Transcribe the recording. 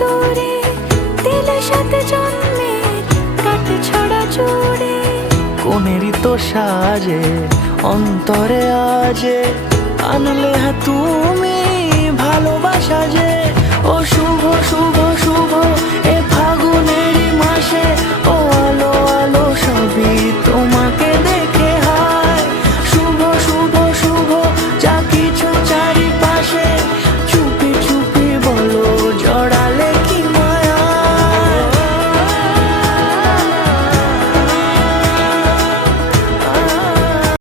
দূরে দিলে সাথে জন্মের কাট ছড়া জুড়ে। কোনেরই তো সাজে অন্তরে আজে আনলে হ্যাঁ তুমি ভালোবাসা যে। ও শুভ শুভ শুভ এ